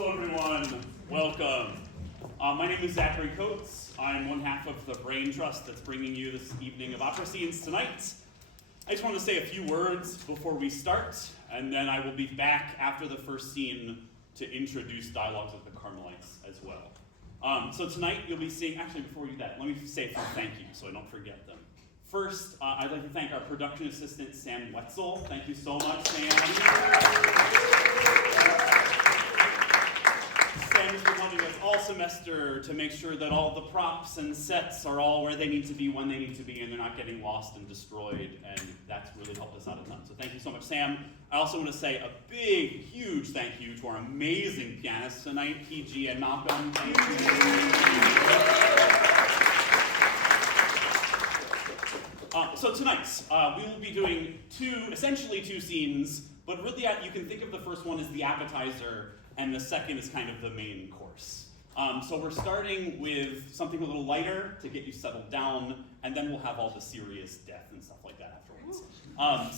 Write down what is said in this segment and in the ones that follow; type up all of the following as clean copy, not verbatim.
Hello everyone, welcome. My name is Zachary Coates. I'm one half of the brain trust that's bringing you this evening of opera scenes tonight. I just want to say a few words before we start, and then I will be back after the first scene to introduce Dialogues of the Carmelites as well. So tonight you'll be seeing, actually before we do that, let me say a few thank you so I don't forget them. First, I'd like to thank our production assistant, Sam Wetzel. Thank you so much, Sam. Sam has been helping us all semester to make sure that all the props and sets are all where they need to be when they need to be, and they're not getting lost and destroyed, and that's really helped us out a ton. So thank you so much, Sam. I also want to say a big, huge thank you to our amazing pianists tonight, PG and Malcolm. Thank you. So tonight, we will be doing essentially two scenes, but really you can think of the first one as the appetizer, and the second is kind of the main course. So we're starting with something a little lighter to get you settled down, and then we'll have all the serious death and stuff like that afterwards.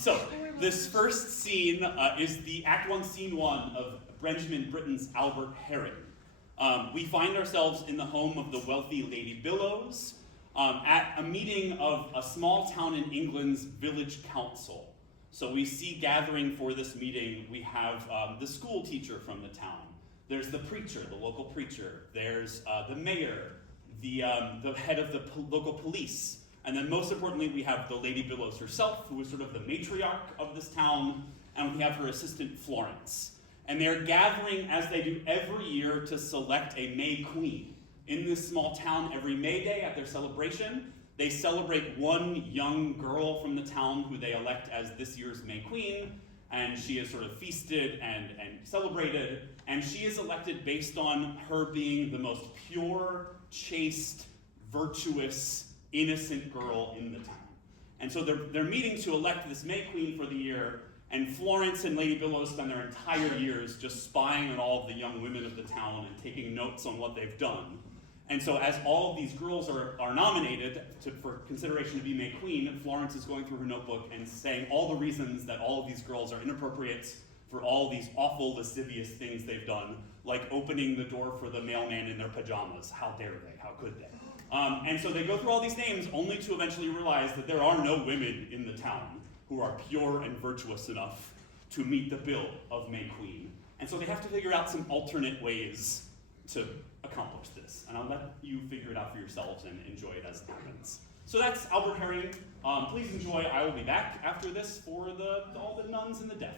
So this first scene is the Act 1, Scene 1 of Benjamin Britten's Albert Herring. We find ourselves in the home of the wealthy Lady Billows, at a meeting of a small town in England's village council. So we see gathering for this meeting, we have the school teacher from the town. There's the preacher, the local preacher. There's the mayor, the head of the local police. And then most importantly, we have the Lady Billows herself, who is sort of the matriarch of this town, and we have her assistant, Florence. And they're gathering, as they do every year, to select a May Queen. In this small town, every May Day at their celebration, they celebrate one young girl from the town who they elect as this year's May Queen, and she is sort of feasted and celebrated, and she is elected based on her being the most pure, chaste, virtuous, innocent girl in the town. And so they're meeting to elect this May Queen for the year, and Florence and Lady Billows spend their entire years just spying on all of the young women of the town and taking notes on what they've done. And so as all of these girls are nominated for consideration to be May Queen, Florence is going through her notebook and saying all the reasons that all of these girls are inappropriate for all these awful, lascivious things they've done, like opening the door for the mailman in their pajamas. How dare they? How could they? And so they go through all these names only to eventually realize that there are no women in the town who are pure and virtuous enough to meet the bill of May Queen. And so they have to figure out some alternate ways to accomplish this. And I'll let you figure it out for yourselves and enjoy it as it happens. So that's Albert Herring. Please enjoy. I will be back after this for all the nuns and the deaf.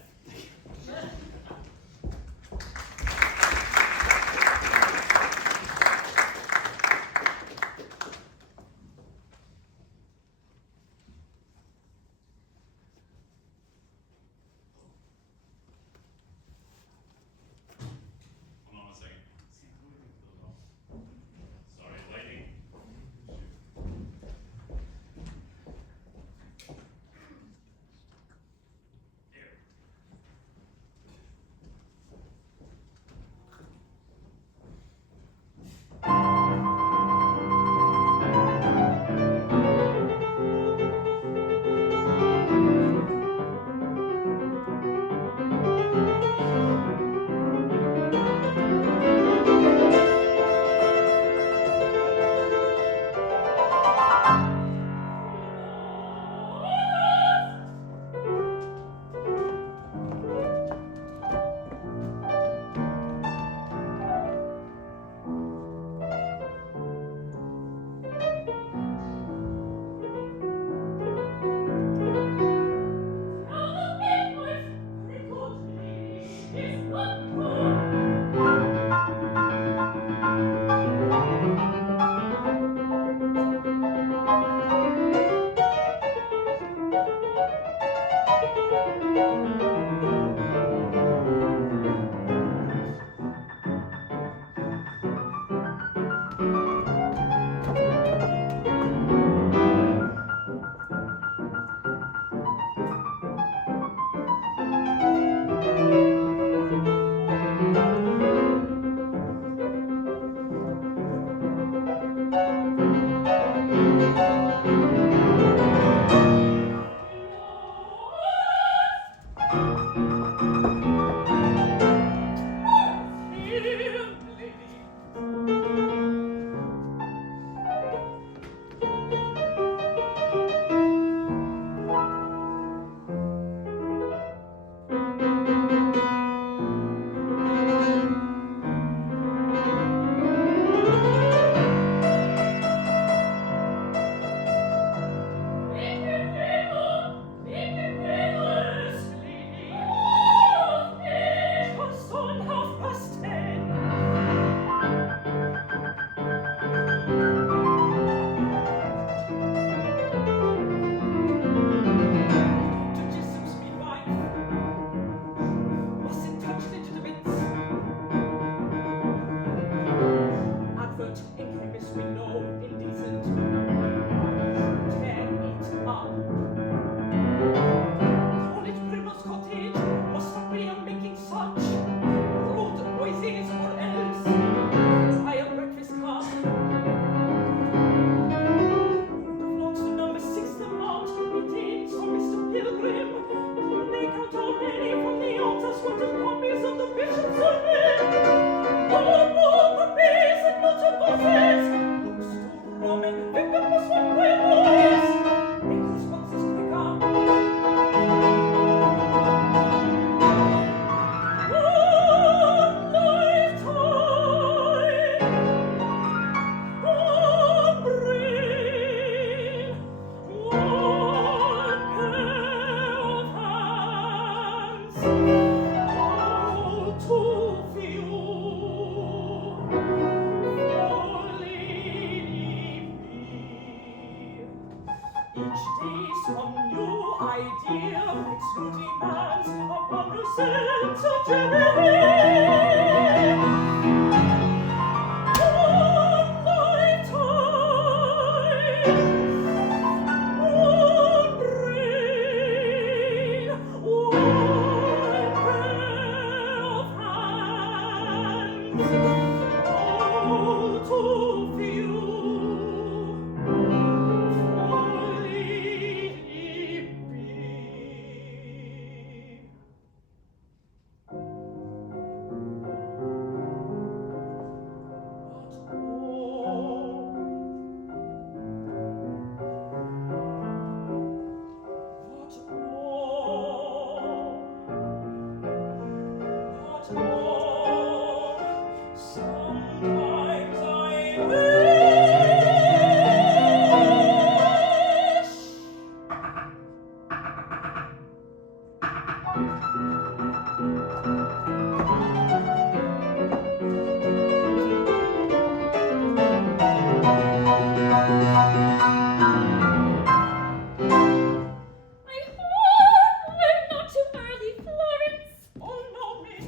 Each day some new idea makes new demands upon the sense of jubilee. One lifetime, one brain, one pair of hands, all too few. Sometimes I wish. I hope we're not too early, Florence. Oh no, miss.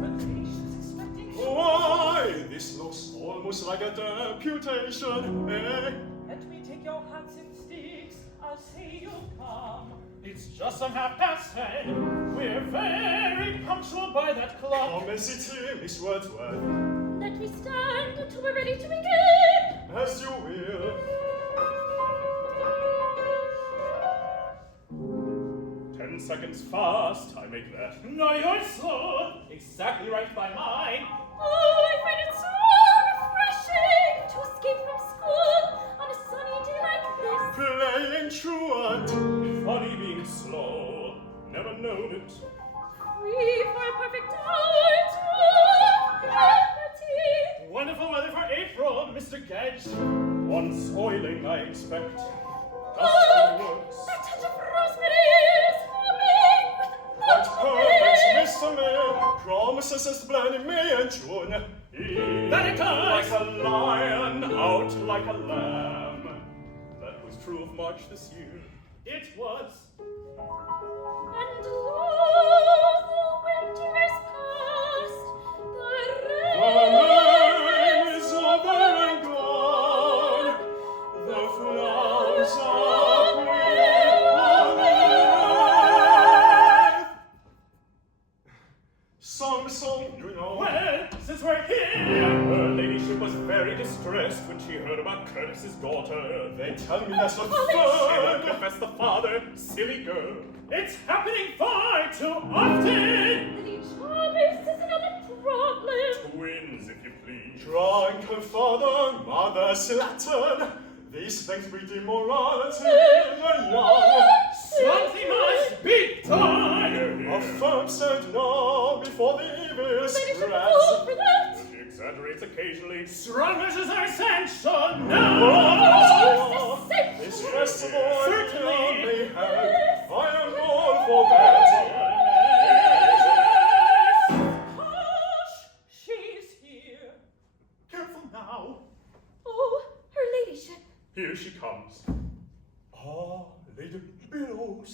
The patient's expecting. Why, this looks almost like a deputation, eh? Let me take your hats and sticks. I'll say you'll come. It's just on 10:30. We're very punctual by that clock. Come and sit here, Miss Wordsworth, Let me stand until we're ready to begin. as you will. 10 seconds fast, I make that. No, you're slow. Exactly right by mine. Oh, I find it so refreshing to escape from school on a sunny day like this. Playing truant. Funny being slow. Never known it. Free for a perfect hour to liberty. Wonderful weather for April, Mr. Gedge. One spoiling, I expect. Oh, that touch of rosemary is humming What without perfect me. Mr. May promises us blending May and June. In That it does. like a lion, out like a lamb. That was true of March this year. It was. And lo, the winter is past, the The rain rain is over and gone. The flowers are green on the earth. Song, you know. Well, since we're here, her ladyship was very distressed when she heard about Curtis's daughter. They tell me that's the She won't third. confess the father, silly girl. It's happening far too often. Lady Jarvis is another problem. Twins, if you please. Drunk her father, mother slattern. These things breed immorality in the young. Something must be done. A firm said no before the evil Lady should spreads. fall for that. She exaggerates occasionally. Strong measures are essential Oh, now. this festival Certainly. may have. I am all for that. Hush! She's here. Careful now. Oh, her ladyship. Here she comes. Ah, Lady Billows.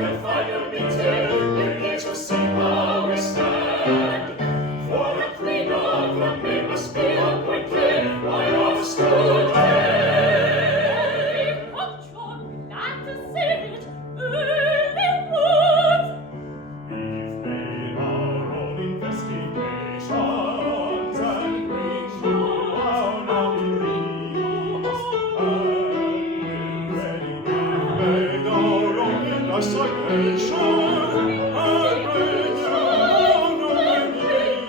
can final meeting, we need to see how we stand. For the Queen of the May must be appointed by our school day. Glad to see it, early woods. We've made our own investigations and reached to our nominees. And we're ready. We've made our own investigation and reached to our nominees.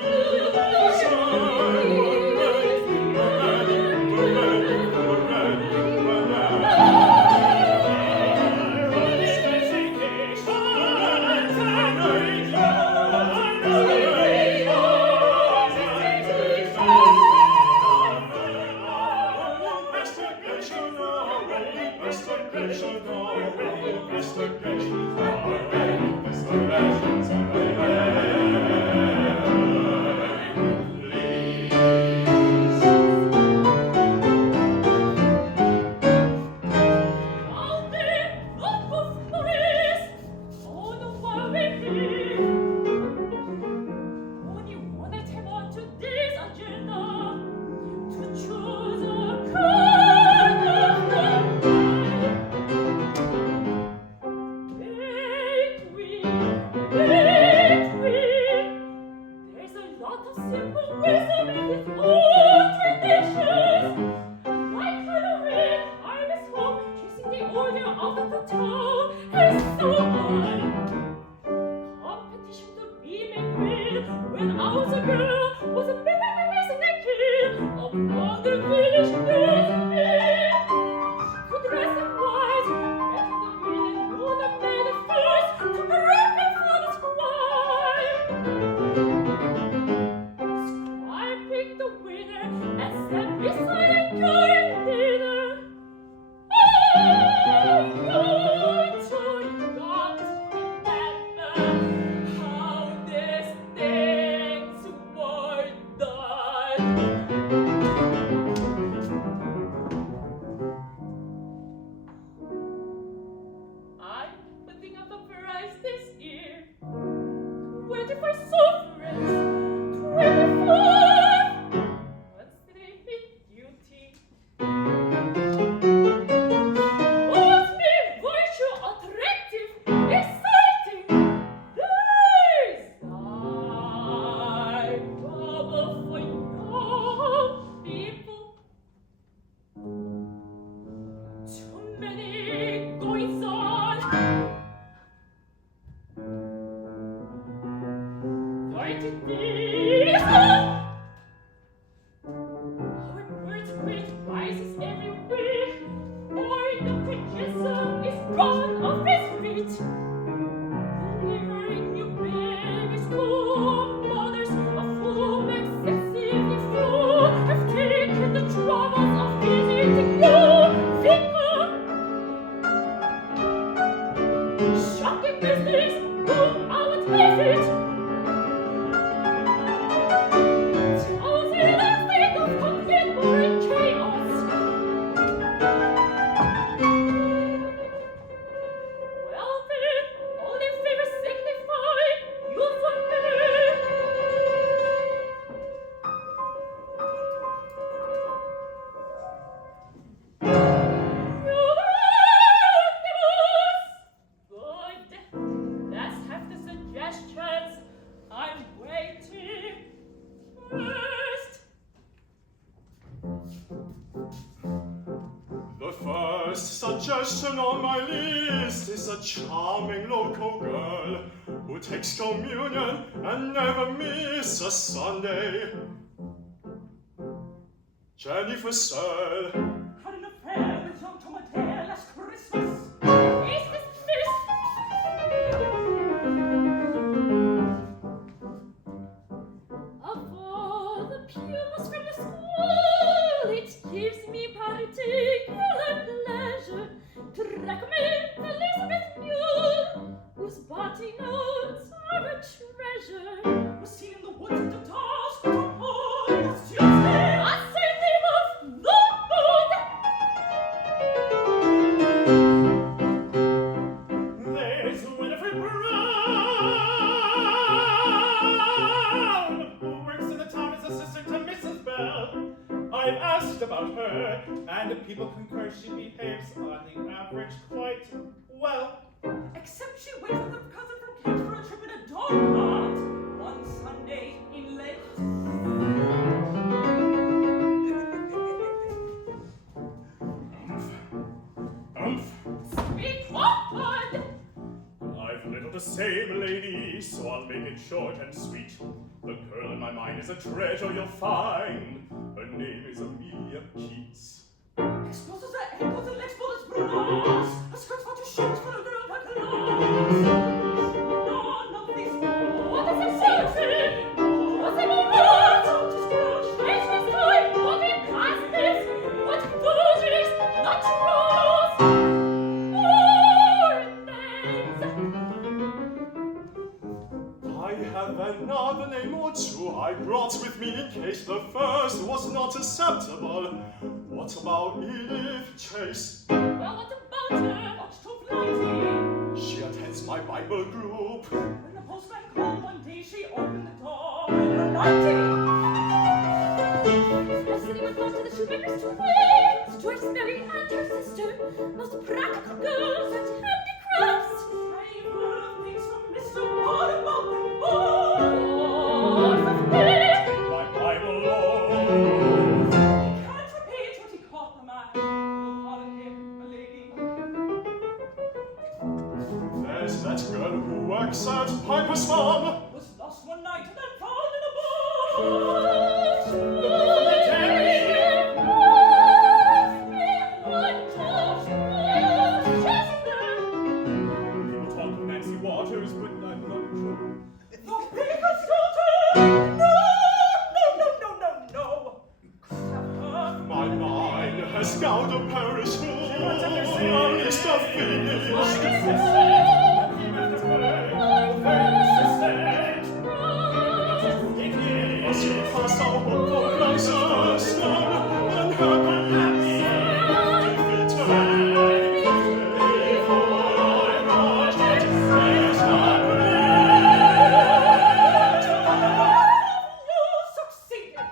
Suggestion on my list is a charming local girl who takes communion and never miss a Sunday. Jennifer Searle. Had an affair with young Tomatelle last Christmas. Is this miss? Of all the pupils from the school, it gives me particular pleasure to recommend Elizabeth Mule, whose body notes are a treasure. Was seen in the woods at the task of home. Tuesday. I say name of no good. average quite well. Except she went with her cousin from Kent for a trip in a dog cart one Sunday in Lent. Speak forward! I've little to say, milady, so I'll make it short and sweet. The girl in my mind is a treasure you'll find. Her name is Amelia Keats. Exposes her ankles and legs full of bruise. Her skirt's far too short for a girl like her. None of these fools. What is it shouting? What's it all about? Just crush. It's this time, what in this? What foolishness, not rules! More things! I have another name or two I brought with me in case the first was not acceptable. What about Edith Chase? Well, what about her? Not too flighty. She attends my Bible group. When the postman called one day, she opened the door in her nightie. Yesterday went down to the shoemaker's twins, Joyce Mary and her sister, most practical girls at handicrafts. I've heard things from Mr. What about them both? My Bible, Lord. Can't repeat what he caught them at. You'll pardon him, milady. There's that girl who works at Piper's Farm. Was lost one night and then found in a boat. People talk of Nancy Waters, but I'm not sure. The baker's daughter! No! Could have her. My mind has scoured a parish full. It's the finish. As you pass our hope for closer sun and happy You succeeded.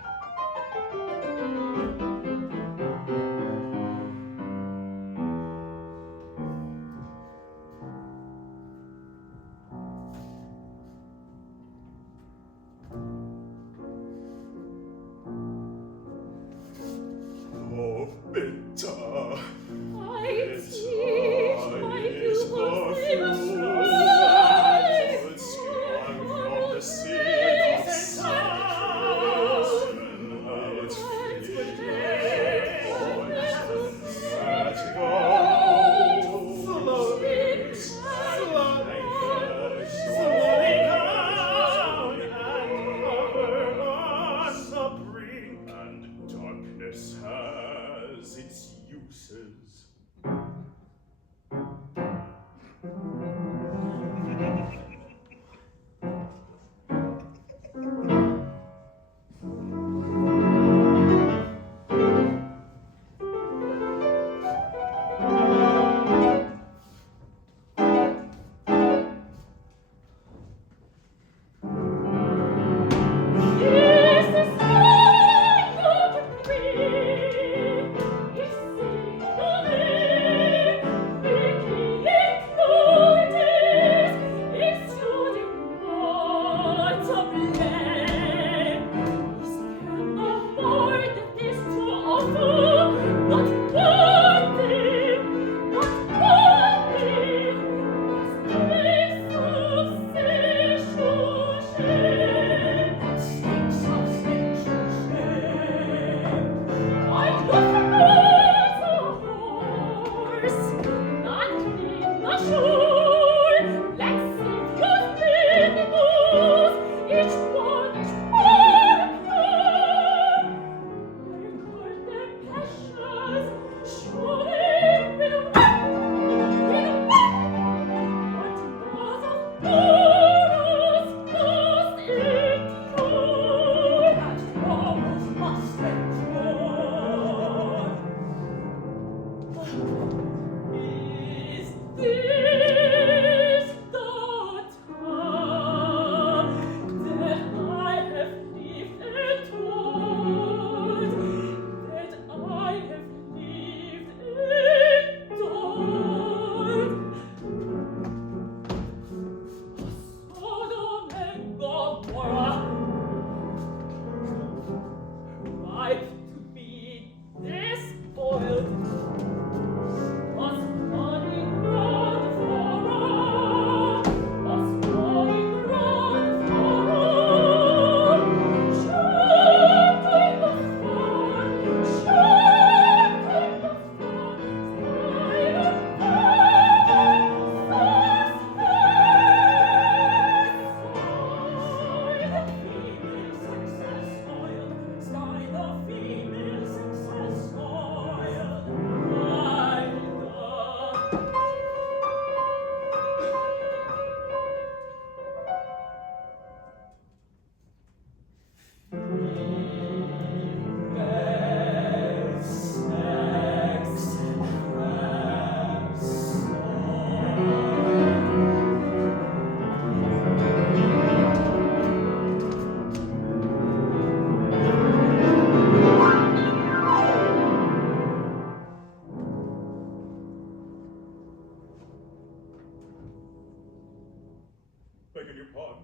everyone.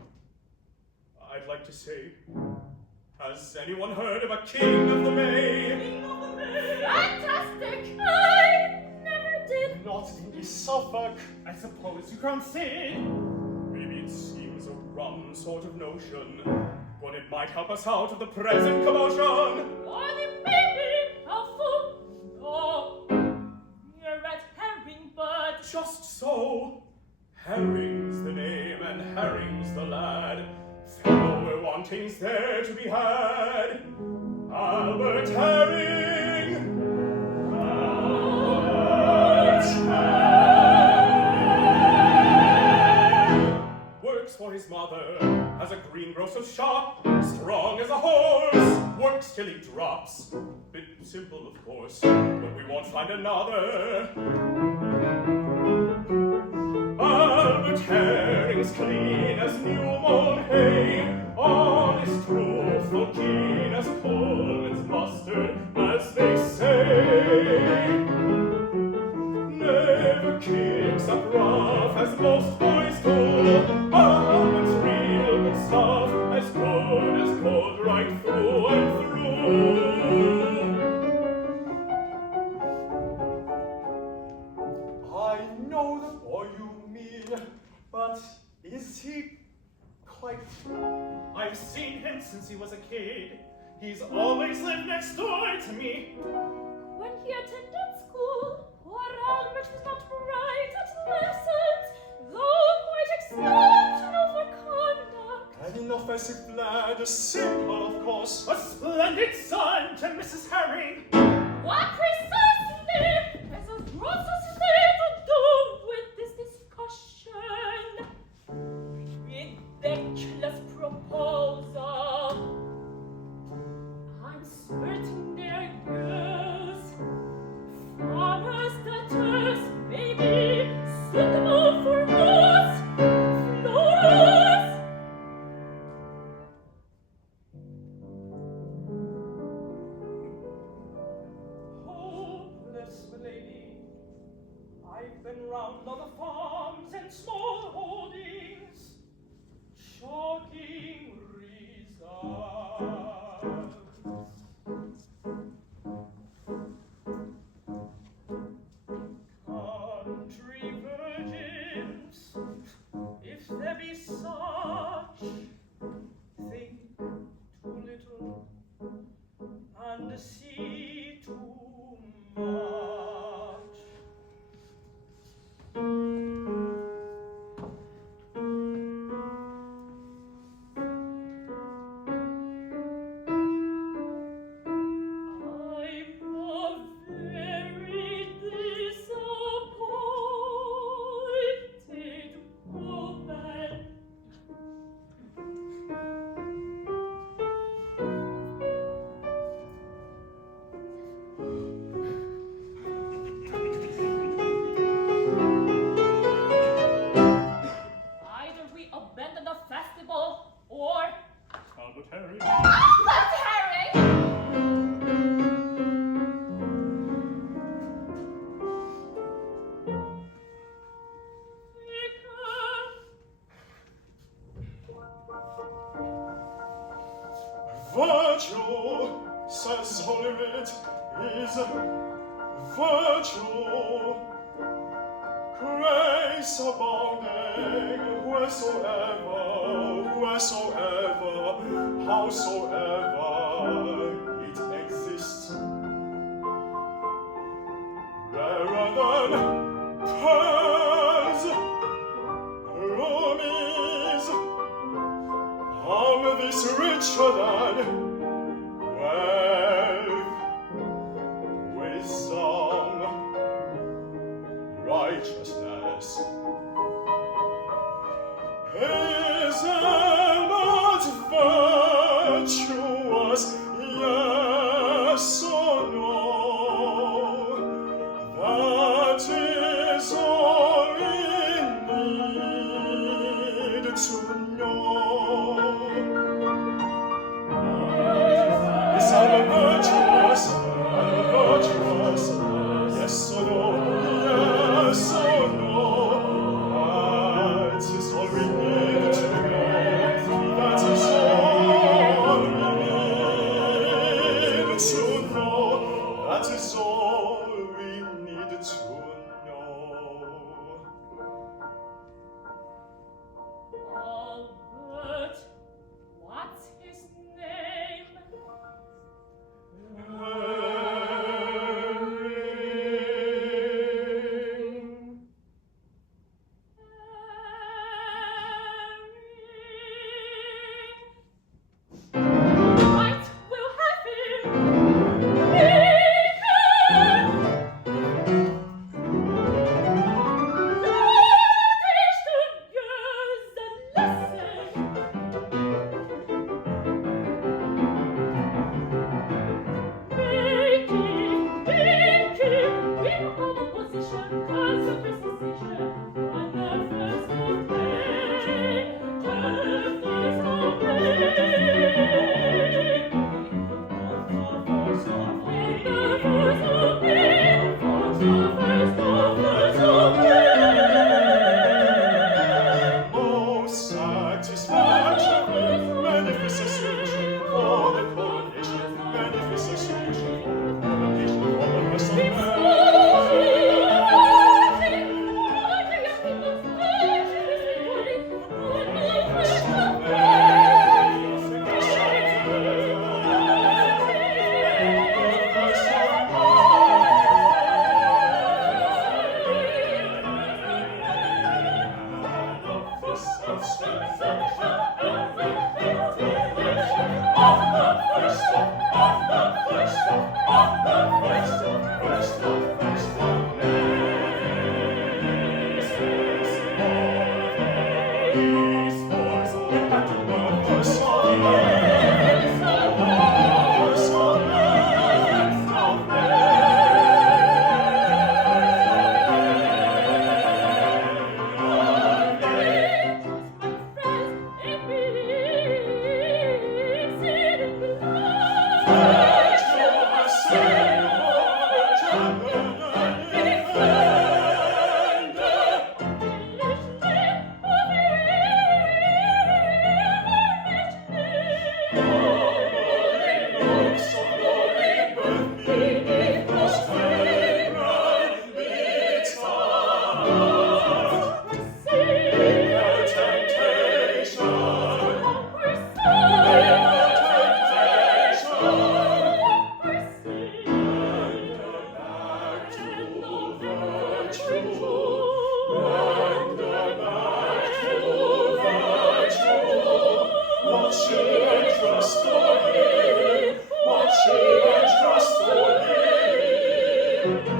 I'd like to say, has anyone heard of a king of the May? King of the May! Fantastic! I never did. Not in Suffolk. I suppose you can't say. Maybe it seems a rum sort of notion, but it might help us out of the present commotion. Or it may be helpful. Oh, you're red herring, but Just so. Herring's the name and herring's the lad. Fellow we're wanting's there to be had. Albert Herring! Albert Herring! Works for his mother, has a greengrocer's shop, strong as a horse, works till he drops. Bit simple, of course, but we won't find another. Albert Herring's clean as new-mown hay, honest, truthful, keen as Pullman's mustard, as they say. Never kicks up rough as most boys do. Albert's real good stuff, as good as gold right through and through. I know the boy you mean, but is he quite... I've seen him since he was a kid. He's always lived next door to me. When he attended school, poor Albert was not bright at lessons, though quite exceptional for conduct. An inoffensive lad, simple, of course. A splendid son to Mrs. Herring. What precisely has a grocer's slave to do with this discussion? ridiculous proposal. I'm certain they're girls. Farmers' daughters may be suitable for us. Florence! Oh, bless my lady. I've been round all the farms and small holdings. Shocking results. Country virgins, if there be such, think too little and see too much. I'm very disappointed woman. Either we abandon the festival, or Albert Herring. Albert Herring! Virtue, says Holy Writ, is virtue. Grace abounding wheresoever, howsoever it exists. Rarer than pearls, rubies, all this richer than wealth, wisdom, righteousness. Is not virtuous, yes or no? That is all we need to know. Is I'm virtuous, yes or no, yes or no, that is all we need to know. day.